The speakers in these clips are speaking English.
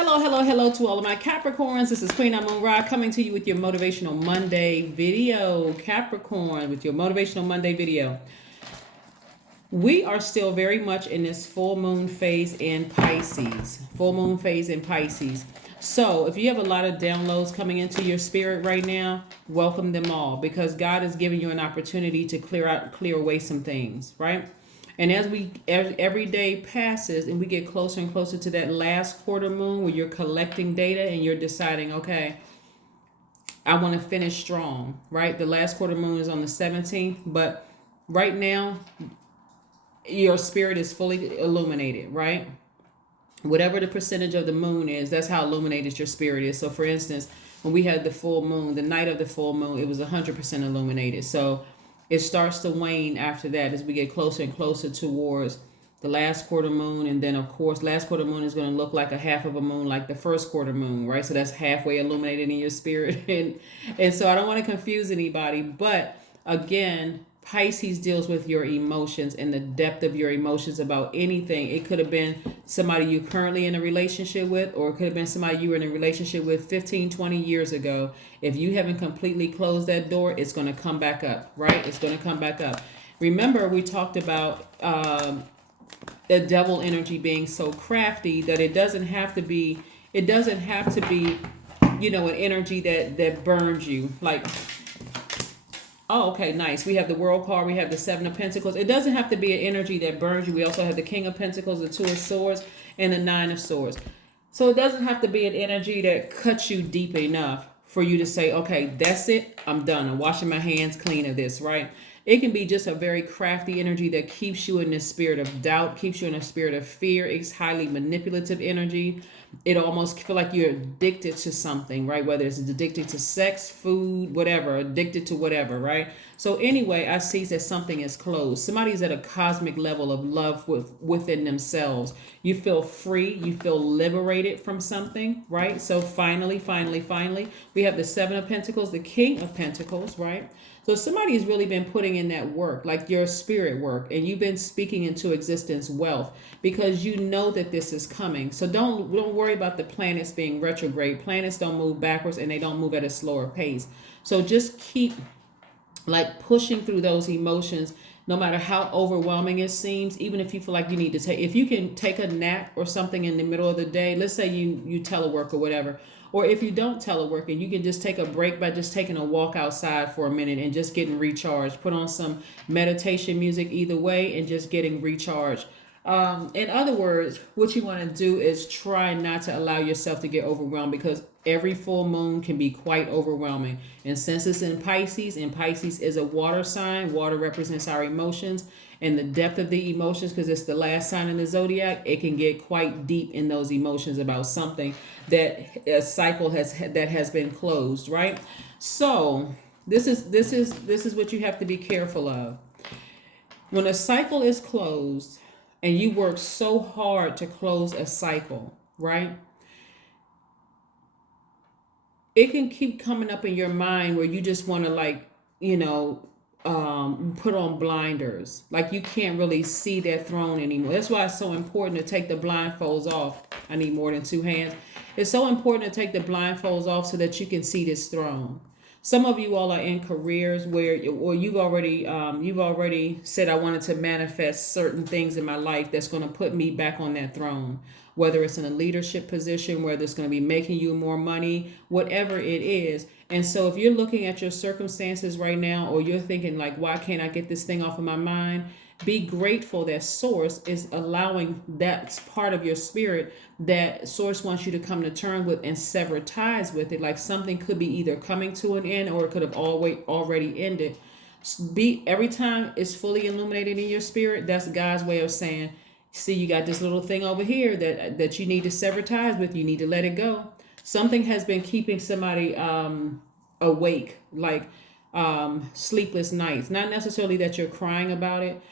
Hello, hello, hello to all of my Capricorns. This is Queen Amun Ra coming to you with your Motivational Monday video. Capricorn with your Motivational Monday video. We are still very much in this full moon phase in Pisces. Full moon phase in Pisces. So if you have a lot of downloads coming into your spirit right now, welcome them all because God is giving you an opportunity to clear away some things, right? And as every day passes and we get closer and closer to that last quarter moon where you're collecting data and you're deciding, okay, I want to finish strong, right? The last quarter moon is on the 17th, but right now your spirit is fully illuminated, right? Whatever the percentage of the moon is, that's how illuminated your spirit is. So for instance, when we had the full moon, the night of the full moon, it was 100% illuminated. So it starts to wane after that as we get closer and closer towards the last quarter moon. And then of course, last quarter moon is going to look like a half of a moon, like the first quarter moon, right? So that's halfway illuminated in your spirit. And so I don't want to confuse anybody, but again, Pisces deals with your emotions and the depth of your emotions about anything. It could have been somebody you're currently in a relationship with, or it could have been somebody you were in a relationship with 15, 20 years ago. If you haven't completely closed that door, it's going to come back up, right? It's going to come back up. Remember, we talked about the devil energy being so crafty that it doesn't have to be, an energy that burns you. Like, oh, okay, nice. We have the World card. We have the Seven of Pentacles. It doesn't have to be an energy that burns you. We also have the King of Pentacles, the Two of Swords, and the Nine of Swords. So it doesn't have to be an energy that cuts you deep enough for you to say, okay, that's it. I'm done. I'm washing my hands clean of this, right? It can be just a very crafty energy that keeps you in this spirit of doubt, keeps you in a spirit of fear. It's highly manipulative energy. It almost feel like you're addicted to something, right? Whether it's addicted to sex, food, whatever, addicted to whatever, right? So anyway, I see that something is closed. Somebody's at a cosmic level of love within themselves. You feel free, you feel liberated from something, right? So finally, we have the Seven of Pentacles, the King of Pentacles, right? So somebody has really been putting in that work, like your spirit work, and you've been speaking into existence wealth because you know that this is coming. So don't worry about the planets being retrograde. Planets don't move backwards and they don't move at a slower pace. So just keep like pushing through those emotions no matter how overwhelming it seems. Even if you feel like you need to take, if you can take a nap or something in the middle of the day, let's say you telework or whatever, or if you don't telework and you can just take a break by just taking a walk outside for a minute and just getting recharged, put on some meditation music either way and just getting recharged. In other words, what you want to do is try not to allow yourself to get overwhelmed because every full moon can be quite overwhelming. And since it's in Pisces, and Pisces is a water sign, water represents our emotions and the depth of the emotions because it's the last sign in the zodiac, it can get quite deep in those emotions about something that a cycle has been closed, right? So this is what you have to be careful of. When a cycle is closed, and you work so hard to close a cycle, right? It can keep coming up in your mind where you just want to put on blinders. Like you can't really see that throne anymore. That's why it's so important to take the blindfolds off. I need more than two hands. It's so important to take the blindfolds off so that you can see this throne. Some of you all are in careers where, or you've already said, I wanted to manifest certain things in my life that's going to put me back on that throne. Whether it's in a leadership position, whether it's going to be making you more money, whatever it is. And so if you're looking at your circumstances right now, or you're thinking like, why can't I get this thing off of my mind? Be grateful that Source is allowing that part of your spirit that Source wants you to come to terms with and sever ties with it. Like something could be either coming to an end or it could have already ended. Every time it's fully illuminated in your spirit, that's God's way of saying, see, you got this little thing over here that you need to sever ties with. You need to let it go. Something has been keeping somebody awake, like sleepless nights. Not necessarily that you're crying about it.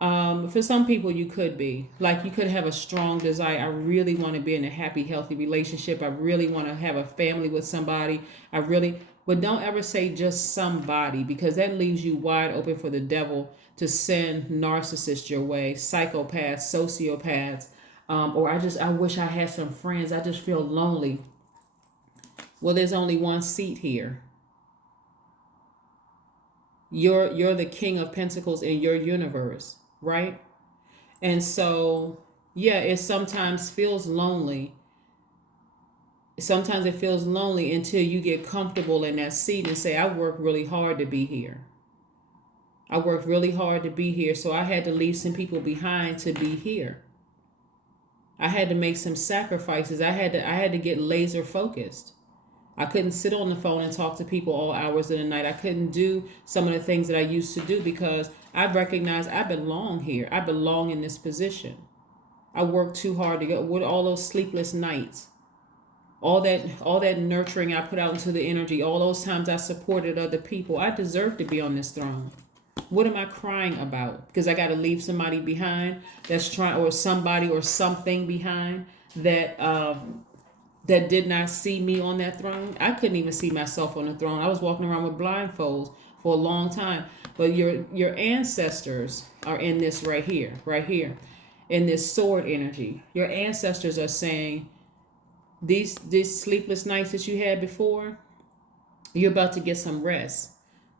For some people, you could be like, you could have a strong desire. I really want to be in a happy, healthy relationship. I really want to have a family with somebody. But don't ever say just somebody, because that leaves you wide open for the devil to send narcissists your way, psychopaths, sociopaths, Or I wish I had some friends. I just feel lonely. Well, there's only one seat here. You're the king of pentacles in your universe, right? And so, yeah, it sometimes feels lonely. Sometimes it feels lonely until you get comfortable in that seat and say, I worked really hard to be here. I worked really hard to be here, so I had to leave some people behind to be here. I had to make some sacrifices. I had to get laser focused. I couldn't sit on the phone and talk to people all hours of the night. I couldn't do some of the things that I used to do because I recognized I belong here. I belong in this position. I worked too hard to get with all those sleepless nights. All that nurturing I put out into the energy, all those times I supported other people. I deserve to be on this throne. What am I crying about? Because I got to leave somebody behind that's trying, or somebody or something behind that that did not see me on that throne. I couldn't even see myself on the throne. I was walking around with blindfolds for a long time. But your ancestors are in this right here, in this sword energy. Your ancestors are saying, these sleepless nights that you had before, you're about to get some rest.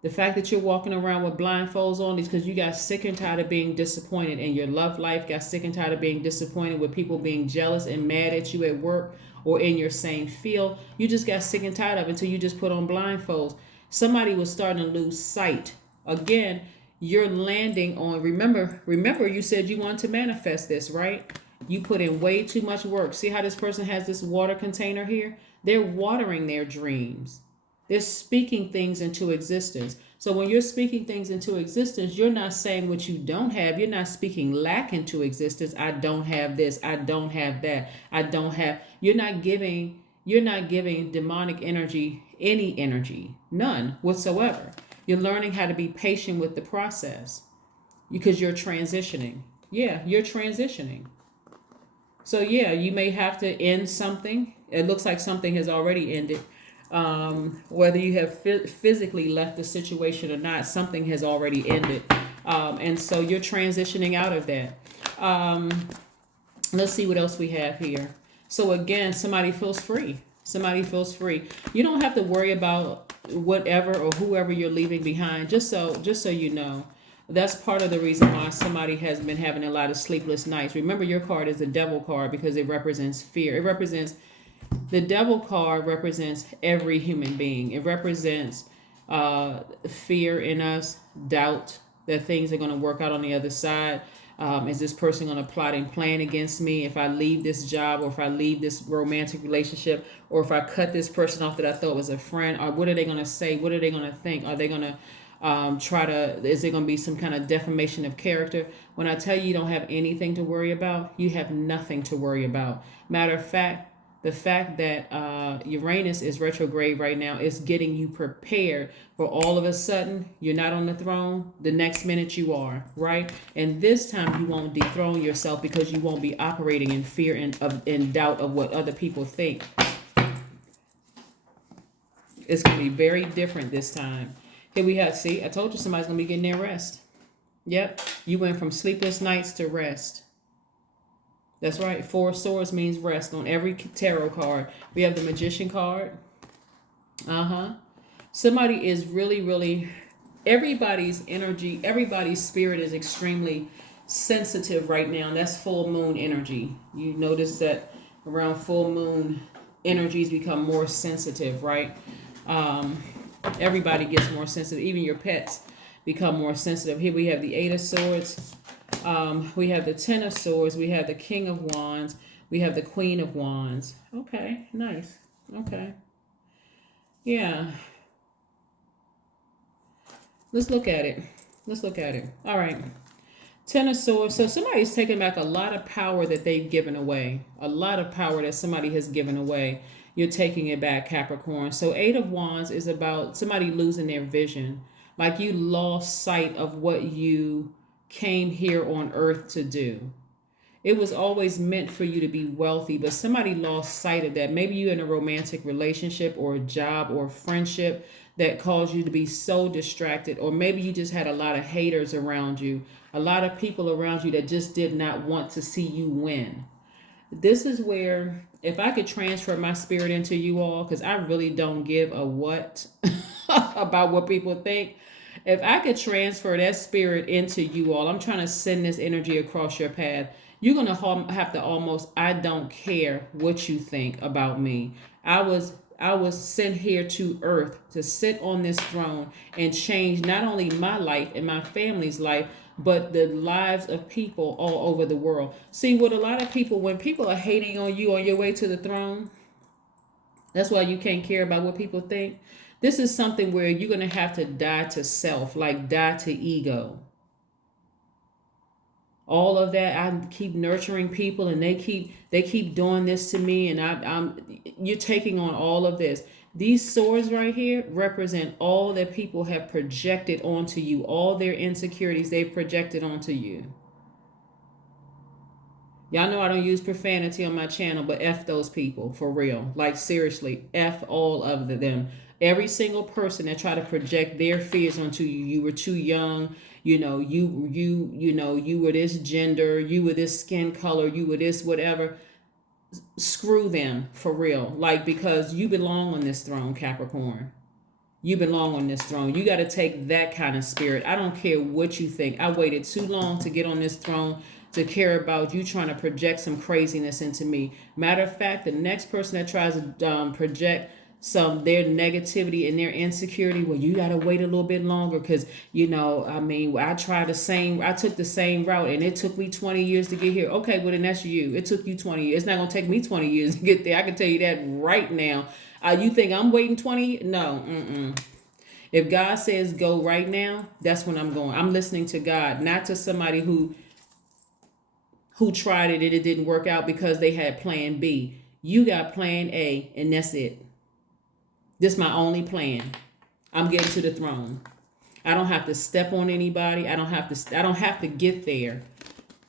The fact that you're walking around with blindfolds on is because you got sick and tired of being disappointed in your love life, got sick and tired of being disappointed with people being jealous and mad at you at work or in your same field. You just got sick and tired of it until you just put on blindfolds. Somebody was starting to lose sight. Again, you're landing on, remember you said you wanted to manifest this, right? You put in way too much work. See how this person has this water container here? They're watering their dreams. They're speaking things into existence. So when you're speaking things into existence, you're not saying what you don't have. You're not speaking lack into existence. I don't have this. I don't have that. I don't have. You're not giving demonic energy any energy. None whatsoever. You're learning how to be patient with the process because you're transitioning. Yeah, you're transitioning. So yeah, you may have to end something. It looks like something has already ended. Whether you have physically left the situation or not, something has already ended. And so you're transitioning out of that. Let's see what else we have here. So again, somebody feels free. Somebody feels free. You don't have to worry about whatever or whoever you're leaving behind. Just so you know. That's part of the reason why somebody has been having a lot of sleepless nights. Remember, your card is the devil card because it represents fear. The devil card represents every human being. It represents fear in us, doubt that things are going to work out on the other side. Is this person going to plot and plan against me if I leave this job or if I leave this romantic relationship or if I cut this person off that I thought was a friend? Or what are they going to say? What are they going to think? Are they going to is there going to be some kind of defamation of character? When I tell you don't have anything to worry about, you have nothing to worry about. Matter of fact, the fact that Uranus is retrograde right now is getting you prepared for all of a sudden you're not on the throne. The next minute you are, right? And this time you won't dethrone yourself because you won't be operating in fear and in doubt of what other people think. It's going to be very different this time. Here we have, see, I told you somebody's going to be getting their rest. Yep, you went from sleepless nights to rest. That's right. 4 of Swords means rest on every tarot card. We have the Magician card. Somebody is really, everybody's energy, everybody's spirit is extremely sensitive right now. And that's full moon energy. You notice that around full moon, energies become more sensitive, right? Everybody gets more sensitive. Even your pets become more sensitive. Here we have the 8 of Swords. We have the 10 of Swords. We have the King of Wands. We have the Queen of Wands. Okay, nice. Okay. Yeah. Let's look at it. All right. 10 of Swords. So somebody's taking back a lot of power that they've given away. A lot of power that somebody has given away. You're taking it back, Capricorn. So 8 of Wands is about somebody losing their vision. Like you lost sight of what you came here on earth to do. It was always meant for you to be wealthy, but somebody lost sight of that. Maybe you're in a romantic relationship or a job or a friendship that caused you to be so distracted. Or maybe you just had a lot of haters around you, a lot of people around you that just did not want to see you win. This is where, if I could transfer my spirit into you all, because I really don't give a what about what people think. If I could transfer that spirit into you all, I'm trying to send this energy across your path. You're going to have to almost, I don't care what you think about me. I was sent here to earth to sit on this throne and change not only my life and my family's life, but the lives of people all over the world. See, what a lot of people, when people are hating on you on your way to the throne, that's why you can't care about what people think. This is something where you're going to have to die to self, like die to ego. All of that, I keep nurturing people and they keep doing this to me, and you're taking on all of this. These swords right here represent all that people have projected onto you, all their insecurities they've projected onto you. Y'all know I don't use profanity on my channel, but F those people, for real. Like, seriously, F all of them. Every single person that try to project their fears onto you. You were too young, you were this gender, you were this skin color, you were this whatever. Screw them, for real. Like, because you belong on this throne, Capricorn. You belong on this throne. You got to take that kind of spirit. I don't care what you think. I waited too long to get on this throne to care about you trying to project some craziness into me. Matter of fact, the next person that tries to project their negativity and their insecurity, well, you got to wait a little bit longer because, I took the same route and it took me 20 years to get here. Okay, well, then that's you. It took you 20 years. It's not going to take me 20 years to get there. I can tell you that right now. You think I'm waiting 20? No. If God says go right now, that's when I'm going. I'm listening to God, not to somebody who tried it and it didn't work out because they had plan B. You got plan A, and that's it. This is my only plan. I'm getting to the throne. I don't have to step on anybody. I don't have to get there.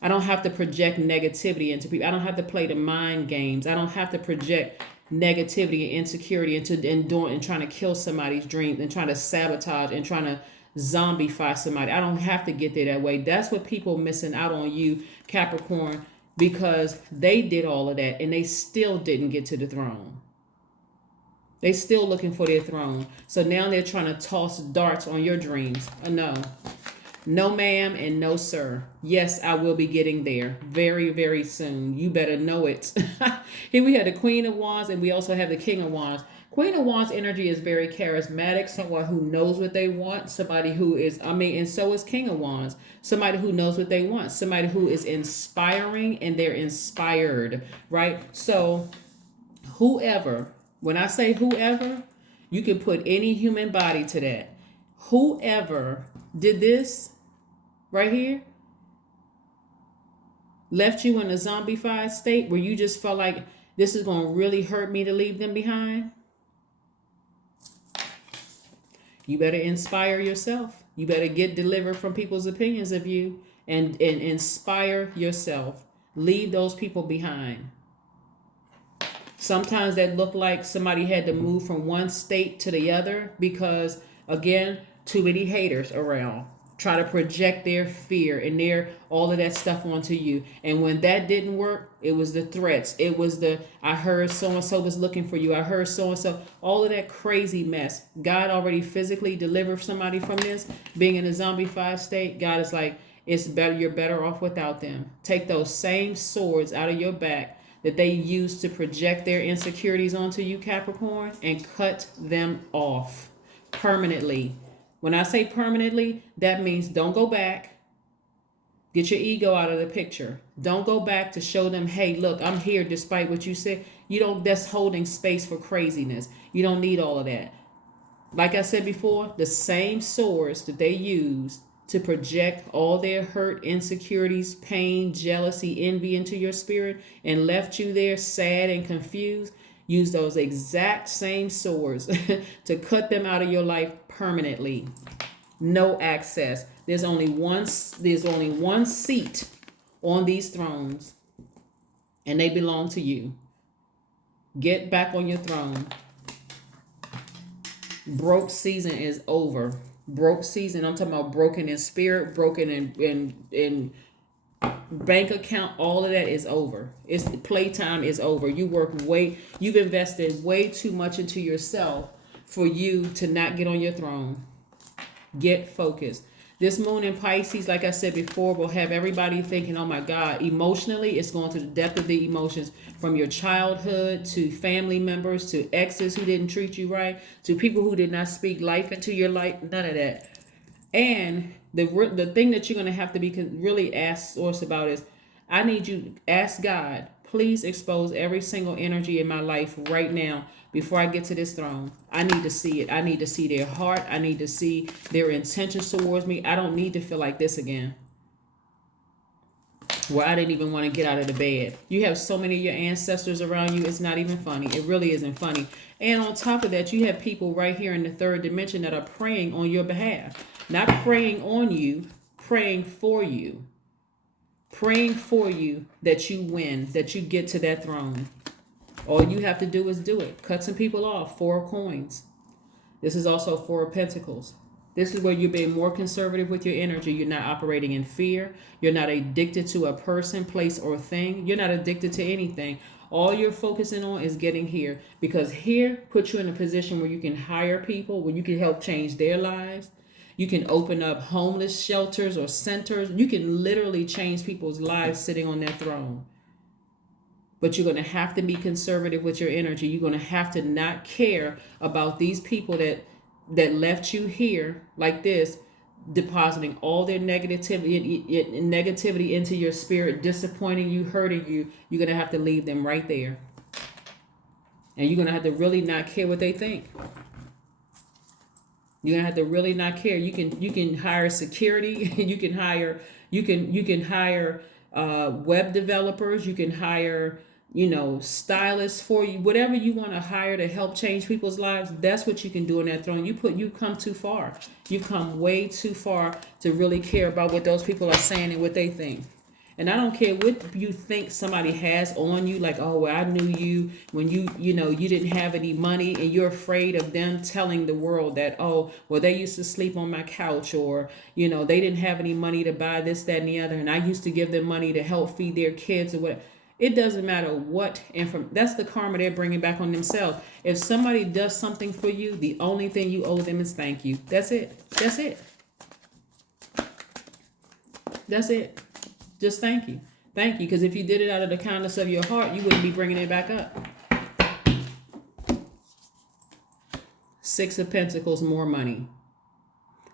I don't have to project negativity into people. I don't have to play the mind games. I don't have to project negativity and insecurity and trying to kill somebody's dreams and trying to sabotage and trying to zombify somebody. I don't have to get there that way. That's what people missing out on you, Capricorn, because they did all of that and they still didn't get to the throne. They still looking for their throne. So now they're trying to toss darts on your dreams. No. No, ma'am, and no, sir. Yes, I will be getting there very, very soon. You better know it. Here we have the Queen of Wands, and we also have the King of Wands. Queen of Wands energy is very charismatic, someone who knows what they want, somebody who is, and so is King of Wands, somebody who knows what they want, somebody who is inspiring and they're inspired, right? So whoever, when I say whoever, you can put any human body to that. Whoever did this right here, left you in a zombified state where you just felt like this is going to really hurt me to leave them behind, you better inspire yourself. You better get delivered from people's opinions of you and inspire yourself. Leave those people behind. Sometimes that looked like somebody had to move from one state to the other because, again, too many haters around. Try to project their fear and all of that stuff onto you. And when that didn't work, it was the threats. It was I heard so-and-so was looking for you. I heard so-and-so. All of that crazy mess. God already physically delivered somebody from this. Being in a zombified state, God is like, it's better. You're better off without them. Take those same swords out of your back that they use to project their insecurities onto you, Capricorn, and cut them off permanently. When I say permanently, that means don't go back. Get your ego out of the picture. Don't go back to show them, hey, look, I'm here despite what you said. That's holding space for craziness. You don't need all of that. Like I said before, the same swords that they used to project all their hurt, insecurities, pain, jealousy, envy into your spirit and left you there sad and confused, use those exact same swords to cut them out of your life permanently. No access. There's only one seat on these thrones, and they belong to you. Get back on your throne. Broke season is over. Broke season, I'm talking about broken in spirit, broken in bank account, all of that is over. It's playtime is over. You've invested way too much into yourself for you to not get on your throne. Get focused. This moon in Pisces, like I said before, will have everybody thinking, oh my God, emotionally, it's going to the depth of the emotions, from your childhood to family members to exes who didn't treat you right, to people who did not speak life into your life, none of that. And the thing that you're going to have to be really ask source about is, I need you to ask God, please expose every single energy in my life right now before I get to this throne. I need to see it. I need to see their heart. I need to see their intentions towards me. I don't need to feel like this again, where I didn't even want to get out of the bed. You have so many of your ancestors around you, it's not even funny. It really isn't funny. And on top of that, you have people right here in the third dimension that are praying on your behalf. Not praying on you, praying for you. Praying for you that you win, that you get to that throne. All you have to do is do it. Cut some people off. 4 of coins. This is also 4 of pentacles. This is where you're being more conservative with your energy. You're not operating in fear. You're not addicted to a person, place, or thing. You're not addicted to anything. All you're focusing on is getting here. Because here puts you in a position where you can hire people, where you can help change their lives. You can open up homeless shelters or centers. You can literally change people's lives sitting on that throne. But you're going to have to be conservative with your energy. You're going to have to not care about these people that left you here like this, depositing all their negativity into your spirit, disappointing you, hurting you. You're going to have to leave them right there. And you're going to have to really not care what they think. You're gonna have to really not care. You can hire security. you can hire web developers. You can hire stylists for you. Whatever you want to hire to help change people's lives, that's what you can do in that throne. You come too far. You've come way too far to really care about what those people are saying and what they think. And I don't care what you think somebody has on you, like, oh, well, I knew you when you didn't have any money, and you're afraid of them telling the world that, oh, well, they used to sleep on my couch, or, they didn't have any money to buy this, that, and the other, and I used to give them money to help feed their kids or whatever. It doesn't matter what that's the karma they're bringing back on themselves. If somebody does something for you, the only thing you owe them is thank you. That's it. That's it. That's it. Just thank you. Thank you. Because if you did it out of the kindness of your heart, you wouldn't be bringing it back up. 6 of Pentacles, more money.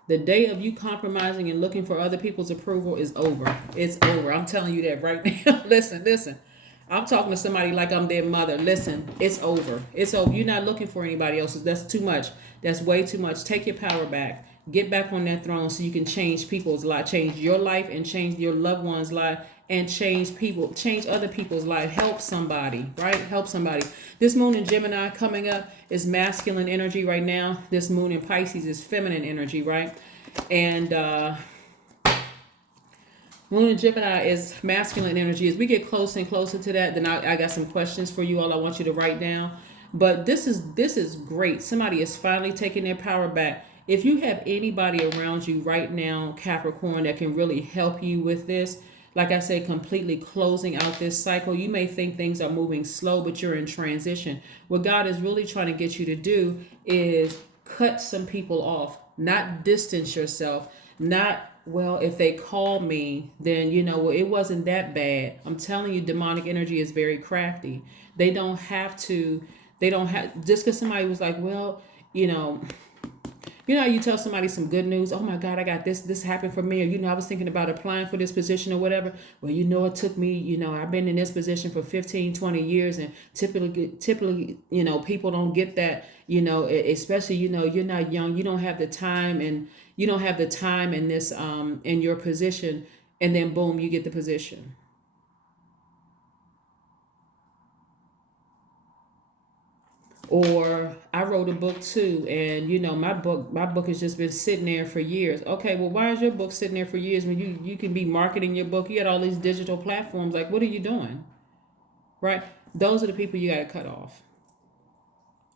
The day of you compromising and looking for other people's approval is over. It's over. I'm telling you that right now. Listen. I'm talking to somebody like I'm their mother. Listen, it's over. It's over. You're not looking for anybody else's. That's too much. That's way too much. Take your power back. Get back on that throne so you can change people's life, change your life and change your loved one's life, and change other people's life. Help somebody, right? Help somebody. This moon in Gemini coming up is masculine energy right now. This moon in Pisces is feminine energy, right? And moon in Gemini is masculine energy. As we get closer and closer to that, then I got some questions for you all I want you to write down. But this is great. Somebody is finally taking their power back. If you have anybody around you right now, Capricorn, that can really help you with this, like I said, completely closing out this cycle. You may think things are moving slow, but you're in transition. What God is really trying to get you to do is cut some people off, not distance yourself, not, well, if they call me, then, well, it wasn't that bad. I'm telling you, demonic energy is very crafty. They don't have, just because somebody was like, well, how you tell somebody some good news, oh my God, I got this happened for me, or I was thinking about applying for this position or whatever. Well, it took me, I've been in this position for 15, 20 years, and typically, people don't get that, especially, you're not young, you don't have the time, and you don't have the time in this, in your position, and then boom, you get the position. Or I wrote a book too, and my book has just been sitting there for years. Okay, well, why is your book sitting there for years when you can be marketing your book? You got all these digital platforms. Like, what are you doing? Right? Those are the people you got to cut off.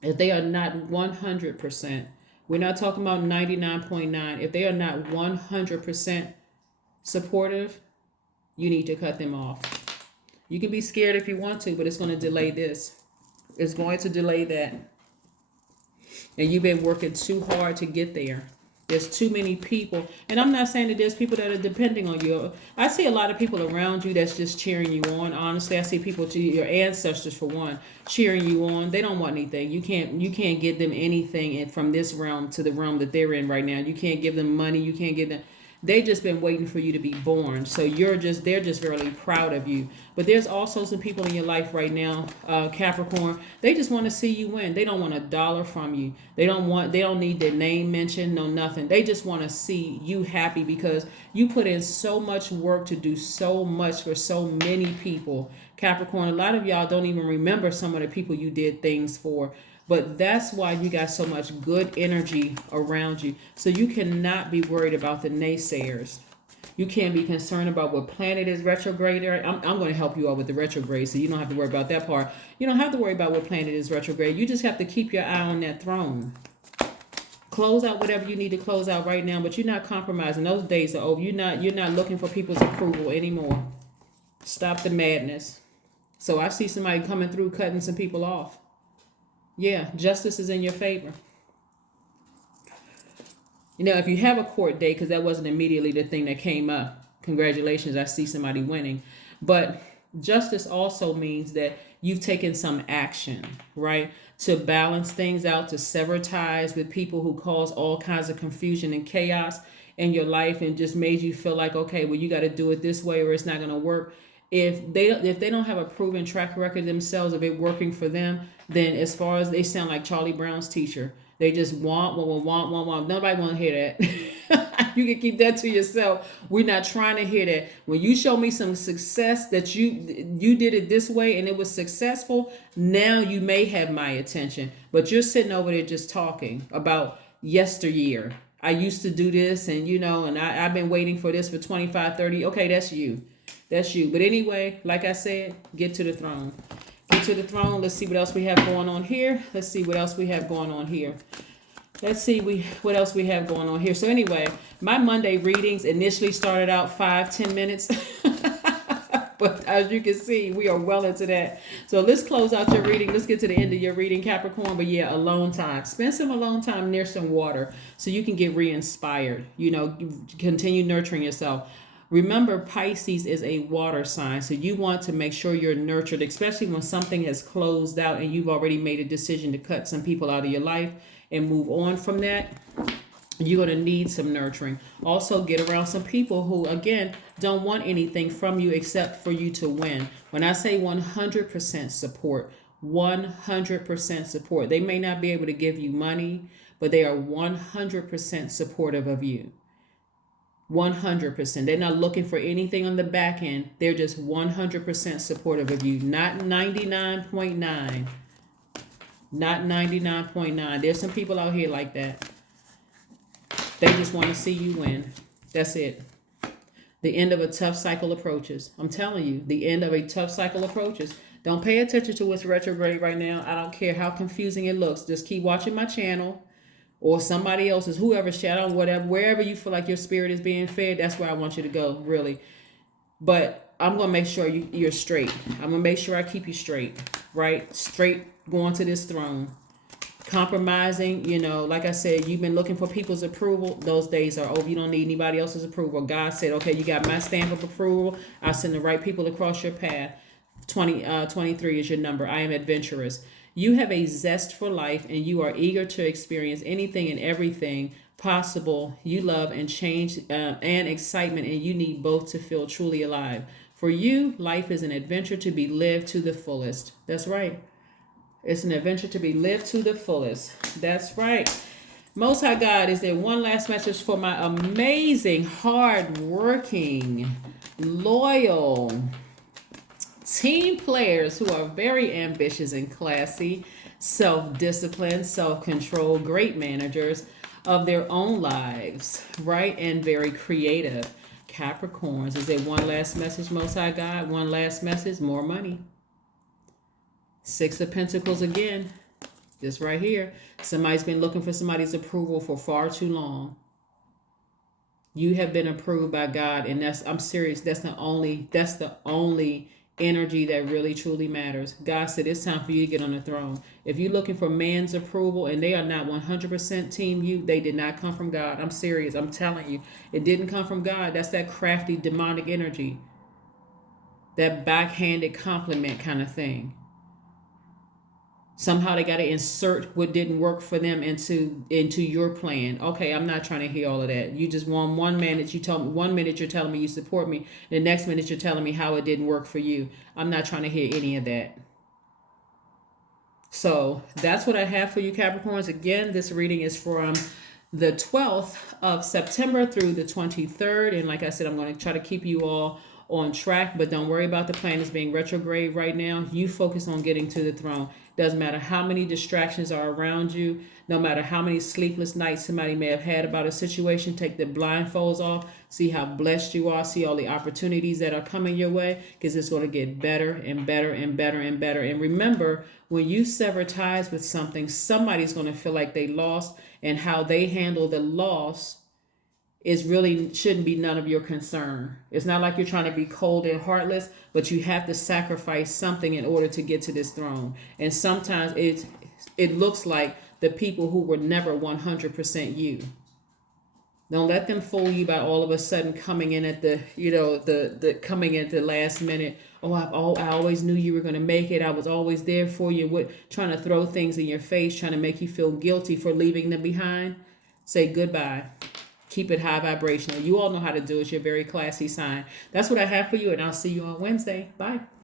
If they are not 100%, we're not talking about 99.9. If they are not 100% supportive, you need to cut them off. You can be scared if you want to, but it's going to delay this. It's going to delay that. And you've been working too hard to get there. There's too many people. And I'm not saying that there's people that are depending on you. I see a lot of people around you that's just cheering you on. Honestly, I see people, to your ancestors for one, cheering you on. They don't want anything. You can't give them anything from this realm to the realm that they're in right now. You can't give them money. You can't give them. They just been waiting for you to be born. So they're just really proud of you. But there's also some people in your life right now, Capricorn, they just want to see you win. They don't want a dollar from you. They don't need their name mentioned, no nothing. They just want to see you happy because you put in so much work to do so much for so many people. Capricorn, a lot of y'all don't even remember some of the people you did things for. But that's why you got so much good energy around you. So you cannot be worried about the naysayers. You can't be concerned about what planet is retrograde. I'm going to help you out with the retrograde, so you don't have to worry about that part. You don't have to worry about what planet is retrograde. You just have to keep your eye on that throne. Close out whatever you need to close out right now, but you're not compromising. Those days are over. You're not looking for people's approval anymore. Stop the madness. So I see somebody coming through cutting some people off. Yeah, justice is in your favor. You know, if you have a court date, because that wasn't immediately the thing that came up, congratulations, I see somebody winning. But justice also means that you've taken some action, right? To balance things out, to sever ties with people who cause all kinds of confusion and chaos in your life and just made you feel like, okay, well, you got to do it this way or it's not going to work. If they don't have a proven track record themselves of it working for them, then as far as they sound like Charlie Brown's teacher, they just want. Nobody want to hear that. You can keep that to yourself. We're not trying to hear that. When you show me some success that you did it this way and it was successful, now you may have my attention. But you're sitting over there just talking about yesteryear. I used to do this and, and I've been waiting for this for 25, 30. Okay, that's you. That's you. But anyway, like I said, get to the throne. Get to the throne. Let's see what else we have going on here. Let's see what else we have going on here. What else we have going on here. So anyway, my Monday readings initially started out 5-10 minutes. But as you can see, we are well into that. So let's close out your reading. Let's get to the end of your reading, Capricorn. But yeah, alone time. Spend some alone time near some water so you can get re-inspired. Continue nurturing yourself. Remember, Pisces is a water sign, so you want to make sure you're nurtured, especially when something has closed out and you've already made a decision to cut some people out of your life and move on from that. You're going to need some nurturing. Also, get around some people who, again, don't want anything from you except for you to win. When I say 100% support, 100% support. They may not be able to give you money, but they are 100% supportive of you. 100%. They're not looking for anything on the back end. They're just 100% supportive of you. Not 99.9. Not 99.9. There's some people out here like that. They just want to see you win. That's it. The end of a tough cycle approaches. I'm telling you, the end of a tough cycle approaches. Don't pay attention to what's retrograde right now. I don't care how confusing it looks. Just keep watching my channel. Or somebody else's, whoever's shadow, whatever, wherever you feel like your spirit is being fed, that's where I want you to go, really. But I'm going to make sure you're straight. I'm going to make sure I keep you straight, right? Straight going to this throne. Compromising, like I said, you've been looking for people's approval. Those days are over. You don't need anybody else's approval. God said, okay, you got my stamp of approval. I'll send the right people across your path. 23 is your number. I am adventurous. You have a zest for life and you are eager to experience anything and everything possible you love and change and excitement, and you need both to feel truly alive. For you, life is an adventure to be lived to the fullest. That's right. It's an adventure to be lived to the fullest. That's right. Most High God, is there one last message for my amazing, hard-working, loyal team players who are very ambitious and classy, self-disciplined, self-controlled, great managers of their own lives, right? And very creative. Capricorns, is there one last message, Most High God? One last message, more money. 6 of Pentacles again. This right here. Somebody's been looking for somebody's approval for far too long. You have been approved by God, and I'm serious. That's the only energy that really truly matters. God said it's time for you to get on the throne. If you're looking for man's approval and they are not 100% team you, they did not come from God. I'm serious. I'm telling you, it didn't come from God. That's that crafty demonic energy, that backhanded compliment kind of thing. Somehow they got to insert what didn't work for them into your plan. Okay, I'm not trying to hear all of that. You just want 1 minute you tell me, 1 minute you're telling me you support me, the next minute you're telling me how it didn't work for you. I'm not trying to hear any of that. So that's what I have for you, Capricorns. Again, this reading is from the 12th of September through the 23rd. And like I said, I'm going to try to keep you all on track, but don't worry about the planets being retrograde right now. You focus on getting to the throne. Doesn't matter how many distractions are around you, no matter how many sleepless nights somebody may have had about a situation. Take the blindfolds off, see how blessed you are, see all the opportunities that are coming your way, because it's going to get better and better and better and better. And remember, when you sever ties with something, somebody's going to feel like they lost, and how they handle the loss is really shouldn't be none of your concern. It's not like you're trying to be cold and heartless, but you have to sacrifice something in order to get to this throne. And sometimes it looks like the people who were never 100% you. Don't let them fool you by all of a sudden coming in at the coming in at the last minute. Oh, I always knew you were going to make it. I was always there for you. Trying to throw things in your face, trying to make you feel guilty for leaving them behind. Say goodbye. Keep it high vibrational. You all know how to do it. You're a very classy sign. That's what I have for you, and I'll see you on Wednesday. Bye.